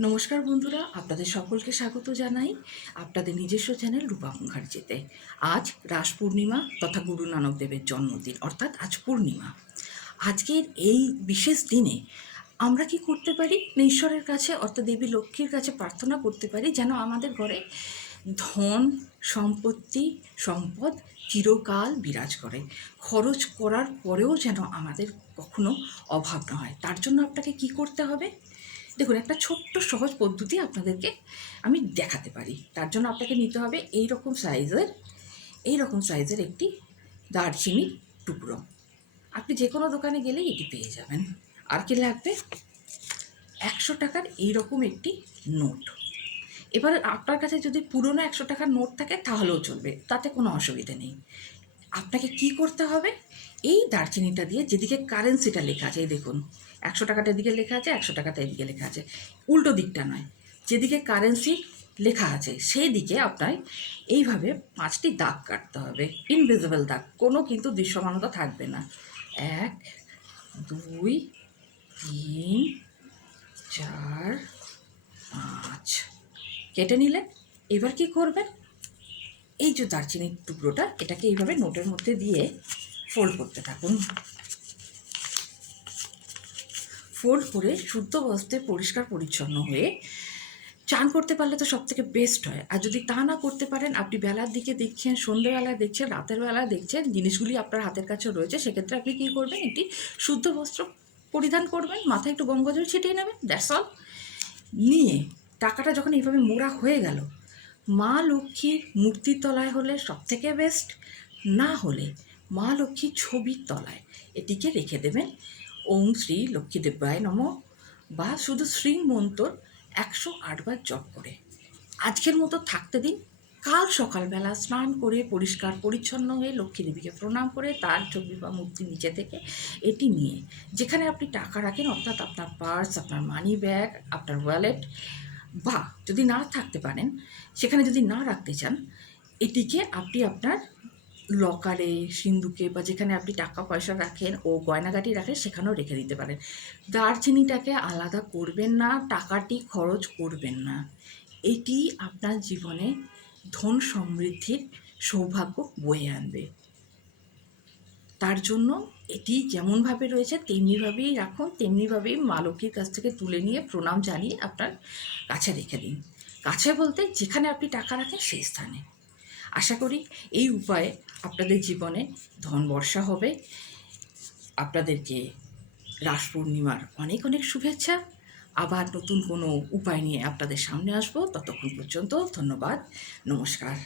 নমস্কার বন্ধুরা, আপনাদের সকলকে স্বাগত জানাই আপনাদের নিজস্ব চ্যানেল রূপা মুখার্জিতে আজ রাস পূর্ণিমা তথা গুরু নানক দেবের জন্মদিন, অর্থাৎ আজ পূর্ণিমা। আজকের এই বিশেষ দিনে আমরা কি করতে পারি? ঈশ্বরের কাছে অর্থাৎ দেবী লক্ষ্মীর কাছে প্রার্থনা করতে পারি যেন আমাদের ঘরে ধন, সম্পত্তি, সম্পদ চিরকাল বিরাজ করে। খরচ করার পরেও যেন আমাদের কখনো অভাব না হয়। তার জন্য আপনাকে কি করতে হবে? দেখুন, একটা ছোট্ট সহজ পদ্ধতি আপনাদেরকে আমি দেখাতে পারি। তার জন্য আপনাকে নিতে হবে এই রকম সাইজের এই রকম সাইজের একটি দারচিনির টুকরো। আপনি যে কোনো দোকানে গেলেই এটি পেয়ে যাবেন। আর কি লাগবে? একশো টাকার এইরকম একটি নোট। এবার আপনার কাছে যদি পুরনো একশো টাকার নোট থাকে, তাহলেও চলবে। তাতে কোনো অসুবিধা নেই। আপনাকে কি করতে হবে? এই দারচিনিটা দিয়ে যেদিকে কারেন্সিটা লেখা আছে, এই দেখুন, একশো টাকাটা এদিকে লেখা আছে, একশো টাকাটা এদিকে লেখা আছে। উল্টো দিকটা নয়, যেদিকে কারেন্সি লেখা আছে সেই দিকে আপনার এইভাবে পাঁচটি দাগ কাটতে হবে। ইনভিজিবল দাগ, কোনো কিন্তু দৃশ্যমানতা থাকবে না। এক, দুই, তিন, চার, পাঁচ। কেটে নিলেন, এবার কি করবেন? এই যে দারচিনির টুকরোটা, এটাকে এইভাবে নোটের মধ্যে দিয়ে ফোল্ড করতে থাকুন। ফোল্ড করে শুদ্ধ বস্ত্রে পরিষ্কার পরিচ্ছন্ন হয়ে চান করতে পারলে তো সব থেকে বেস্ট হয়। আর যদি তা না করতে পারেন, আপনি বেলার দিকে দেখছেন, সন্ধ্যেবেলায় দেখছেন রাতের বেলায় দেখছেন, জিনিসগুলি আপনার হাতের কাছে রয়েছে, সেক্ষেত্রে আপনি কী করবেন? একটি শুদ্ধ বস্ত্র পরিধান করবেন, মাথায় একটু গঙ্গা জল ছিটিয়ে নেবেন দ্যাটস অল নিয়ে টাকাটা যখন এইভাবে মোড়া হয়ে গেল মা লক্ষ্মীর মূর্তির তলায় হলে সবথেকে বেস্ট না হলে মা লক্ষ্মীর ছবির তলায়। এটিকে রেখে দেবেন। ওম শ্রী লক্ষ্মীদেবায় নম। বা শুধু শ্রী মন্তর একশো আটবার জপ করে। আজকের মতো থাকতে দিন। কাল সকালবেলা স্নান করে পরিষ্কার পরিচ্ছন্ন হয়ে লক্ষ্মী দেবীকে প্রণাম করে তার ছবি বা মূর্তি নিচে থেকে এটি নিয়ে, যেখানে আপনি টাকা রাখেন, অর্থাৎ আপনার পার্স আপনার মানি ব্যাগ আপনার ওয়ালেট বা যদি না থাকতে পারেন, সেখানে যদি না রাখতে চান, এটিকে আপনি আপনার লকারে, সিন্ধুকে বা যেখানে আপনি টাকা পয়সা রাখেন ও গয়নাগাটি রাখেন, সেখানেও রেখে দিতে পারেন। দারচিনিটাকে আলাদা করবেন না, টাকাটি খরচ করবেন না। এটি আপনার জীবনে ধন সমৃদ্ধির সৌভাগ্য বয়ে আনবে। তার জন্য এটি যেমনভাবে রয়েছে তেমনিভাবেই রাখুন, তেমনিভাবেই মা লক্ষ্মীর কাছ থেকে তুলে নিয়ে প্রণাম জানিয়ে আপনার কাছে রেখে দিন। কাছে বলতে যেখানে আপনি টাকা রাখেন সেই স্থানে। আশা করি এই উপায়ে আপনাদের জীবনে ধন বর্ষা হবে। আপনাদেরকে রাস পূর্ণিমার অনেক অনেক শুভেচ্ছা। আবার নতুন কোনো উপায় নিয়ে আপনাদের সামনে আসব। ততক্ষণ পর্যন্ত ধন্যবাদ। নমস্কার।